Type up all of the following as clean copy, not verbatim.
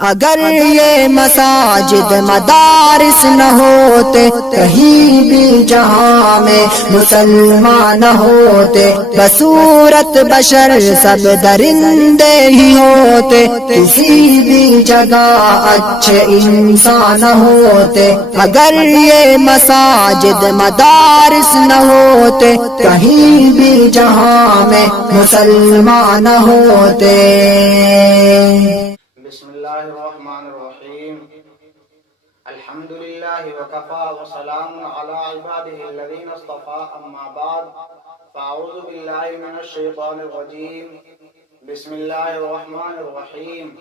اگر یہ مساجد مدارس نہ ہوتے، کہیں بھی جہاں میں مسلمان نہ ہوتے، بصورت بشر سب درندے ہی ہوتے، کسی بھی جگہ اچھے انسان نہ ہوتے۔ اگر یہ مساجد مدارس نہ ہوتے، کہیں بھی جہاں میں مسلمان نہ ہوتے۔ بسم اللہ الرحمن الرحیم الحمدللہ وکفا وسلام علی عبادہ الذین اصطفا اما بعد فاعوذ باللہ من الشیطان الرجیم بسم اللہ الرحمن الرحیم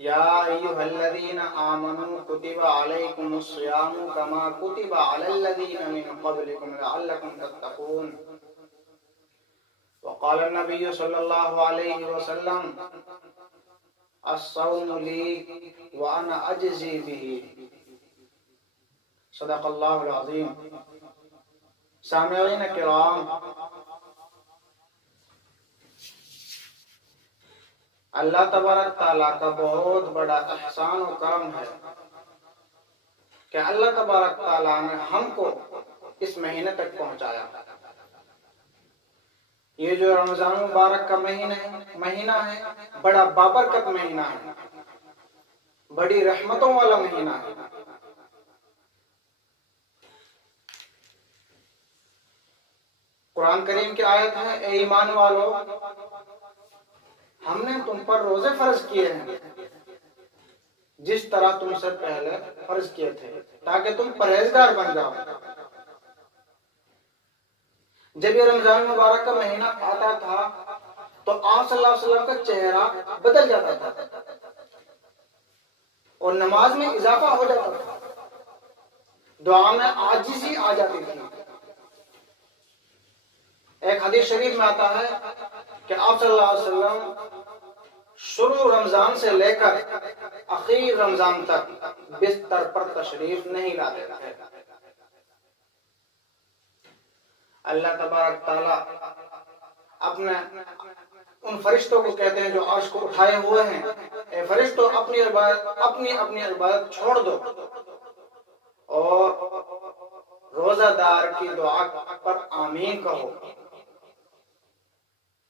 یا ایہا الذین آمنوا کتب علیکم الصیام کما کتب علی الذین من قبلکم لعلکم تتقون وقال النبی صلی اللہ علیہ وسلم الصوم لی وانا اجزی به صدق اللہ العظیم۔ سامعین کرام، اللہ تبارک تعالیٰ کا بہت بڑا احسان و کرم ہے کہ اللہ تبارک تعالیٰ نے ہم کو اس مہینے تک پہنچایا۔ یہ جو رمضان مبارک کا مہینہ ہے بڑا بابرکت مہینہ ہے، بڑی رحمتوں والا مہینہ ہے۔ قرآن کریم کی آیت ہے، اے ایمان والو، ہم نے تم پر روزے فرض کیے ہیں جس طرح تم سے پہلے فرض کیے تھے تاکہ تم پرہیزگار بن جاؤ۔ جب یہ رمضان مبارک کا مہینہ آتا تھا تو آپ صلی اللہ علیہ وسلم کا چہرہ بدل جاتا تھا اور نماز میں اضافہ ہو جاتا تھا، دعا میں عاجزی آ جاتی تھی۔ ایک حدیث شریف میں آتا ہے کہ آپ صلی اللہ علیہ وسلم شروع رمضان سے لے کر اخیر رمضان تک بستر پر تشریف نہیں لاتے تھے۔ اللہ تبارک تعالیٰ اپنے ان فرشتوں کو کہتے ہیں جو عرش کو اٹھائے ہوئے ہیں، اے فرشتوں اپنی عبادت چھوڑ دو اور روزہ دار کی دعا پر آمین کہو۔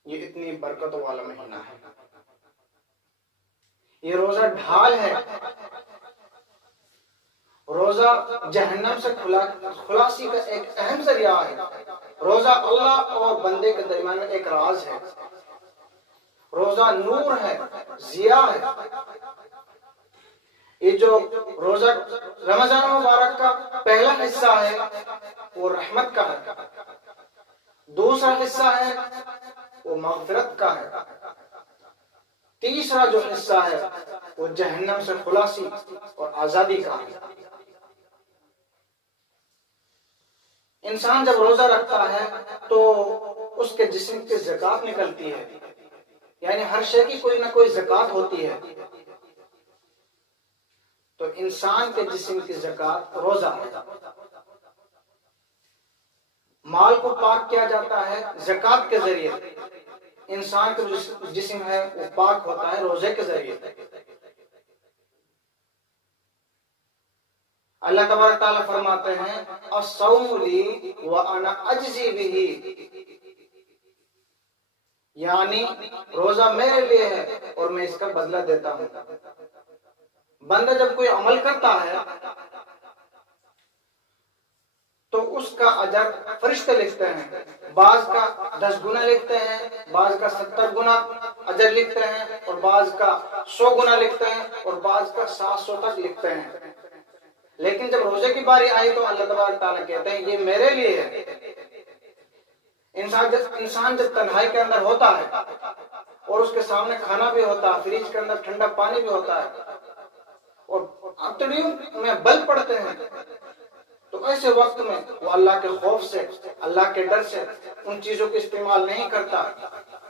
یہ اتنی برکتوں والا مہینہ ہے، یہ روزہ ڈھال ہے، روزہ جہنم سے خلاصی کا ایک اہم ذریعہ ہے۔ روزہ اللہ اور بندے کے درمیان میں ایک راز ہے، روزہ نور ہے، ضیاء ہے۔ یہ جو روزہ رمضان مبارک کا پہلا حصہ ہے وہ رحمت کا ہے، دوسرا حصہ ہے وہ مغفرت کا ہے، تیسرا جو حصہ ہے وہ جہنم سے خلاصی اور آزادی کا ہے۔ انسان جب روزہ رکھتا ہے تو اس کے جسم کی زکات نکلتی ہے، یعنی ہر شے کی کوئی نہ کوئی زکات ہوتی ہے، تو انسان کے جسم کی زکات روزہ ہے۔ مال کو پاک کیا جاتا ہے زکات کے ذریعے، انسان کا جو جسم ہے وہ پاک ہوتا ہے روزے کے ذریعے۔ اللہ تبارک تعالیٰ فرماتے ہیں الصوم لی وانا اجزی بہ، یعنی روزہ میرے لیے ہے اور میں اس کا بدلہ دیتا ہوں۔ بندہ جب کوئی عمل کرتا ہے تو اس کا اجر فرشتے لکھتے ہیں، بعض کا 10 گنا لکھتے ہیں، بعض کا 70 گنا اجر لکھتے ہیں، اور بعض کا 100 گنا لکھتے ہیں، اور بعض کا 700 تک لکھتے ہیں۔ لیکن جب روزے کی باری آئی تو اللہ تبارک تعالیٰ کہتے ہیں یہ میرے لیے ہے۔ انسان جب تنہائی کے اندر ہوتا ہے اور اس کے سامنے کھانا بھی ہوتا ہے، فریج کے اندر ٹھنڈا پانی بھی ہوتا ہے اور انتڑیوں میں بل پڑتے ہیں، تو ایسے وقت میں وہ اللہ کے خوف سے، اللہ کے ڈر سے ان چیزوں کو استعمال نہیں کرتا،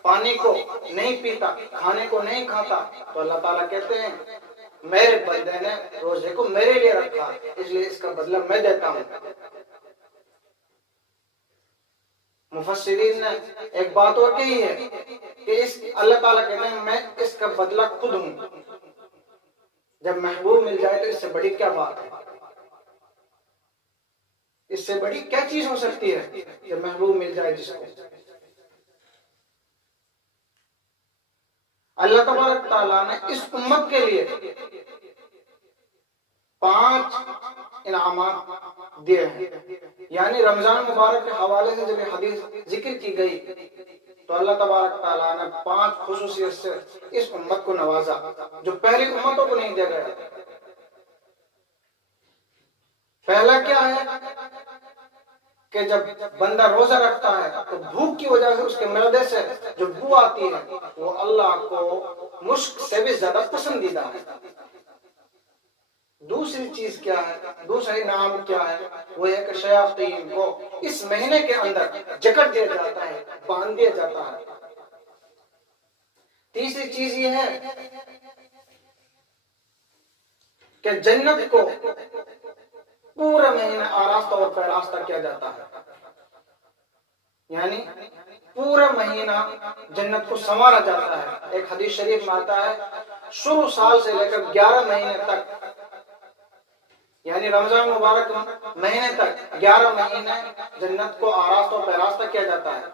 پانی کو نہیں پیتا، کھانے کو نہیں کھاتا، تو اللہ تعالیٰ کہتے ہیں میرے بندے نے روزے کو میرے لیے رکھا، اس لیے اس کا بدلہ میں دیتا ہوں۔ مفسرین نے ایک بات اور کہی ہے کہ اللہ تعالیٰ کہتے ہیں میں اس کا بدلہ خود ہوں. جب محبوب مل جائے تو اس سے بڑی کیا بات ہے؟ اس سے بڑی کیا چیز ہو سکتی ہے جب محبوب مل جائے جس کو. اللہ تبارک تعالیٰ نے اس امت کے لیے 5 انعامات دیے ہیں. یعنی رمضان مبارک کے حوالے سے جب یہ حدیث ذکر کی گئی تو اللہ تبارک تعالیٰ نے 5 خصوصیت سے اس امت کو نوازا جو پہلی امتوں کو نہیں دیا گیا. پہلا کیا ہے کہ جب بندہ روزہ رکھتا ہے تو بھوک کی وجہ سے اس کے معدے سے جو بو آتی ہے وہ اللہ کو مشک سے بھی زیادہ پسندیدہ ہے. دوسری چیز کیا ہے، دوسرا انعام کیا ہے، وہ ہے کہ شیاطین کو اس مہینے کے اندر جکڑ دیا جاتا ہے، باندھ دیا جاتا ہے. تیسری چیز یہ ہے کہ جنت کو پورا مہینہ آراستہ اور پیراستہ کیا جاتا ہے. یعنی پورا مہینہ جنت کو سنوارا جاتا ہے. ایک حدیث شریف میں آتا ہے شروع سال سے لے کر 11 مہینے تک، یعنی رمضان مبارک مہینے تک 11 مہینے جنت کو آراستہ اور پیراستہ کیا جاتا ہے.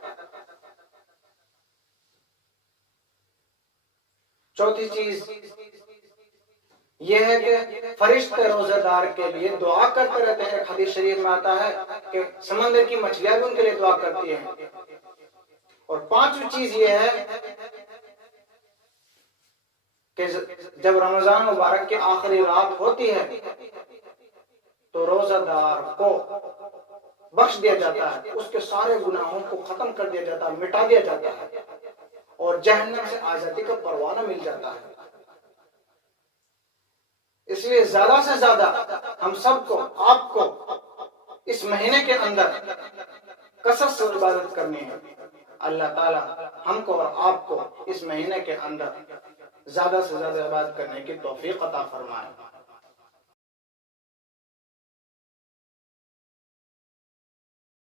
چوتھی چیز یہ ہے کہ فرشتے روزہ دار کے لیے دعا کرتے رہتے ہیں. ایک حدیث شریف میں آتا ہے کہ سمندر کی مچھلیاں بھی ان کے لیے دعا کرتی ہیں. اور 5ویں چیز یہ ہے کہ جب رمضان مبارک کی آخری رات ہوتی ہے تو روزہ دار کو بخش دیا جاتا ہے، اس کے سارے گناہوں کو ختم کر دیا جاتا ہے، مٹا دیا جاتا ہے اور جہنم سے آزادی کا پروانہ مل جاتا ہے. اس لیے زیادہ سے زیادہ ہم سب کو، آپ کو اس مہینے کے اندر کثرت سے عبادت کرنی ہے. اللہ تعالیٰ ہم کو اور آپ کو اس مہینے کے اندر زیادہ سے زیادہ عبادت کرنے کی توفیق عطا فرمائے.